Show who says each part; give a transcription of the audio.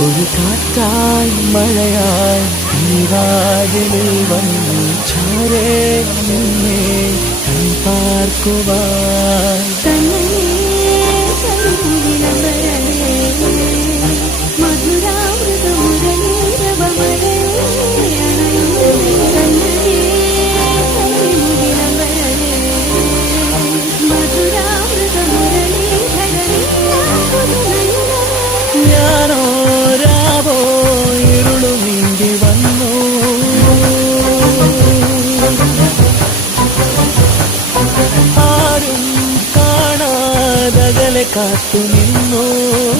Speaker 1: ഒരു കാറ്റായി മഴയായി നീവാതിലിൽ വന്നു ചോരേ നിന്നെ കൺ dejas tú mismo.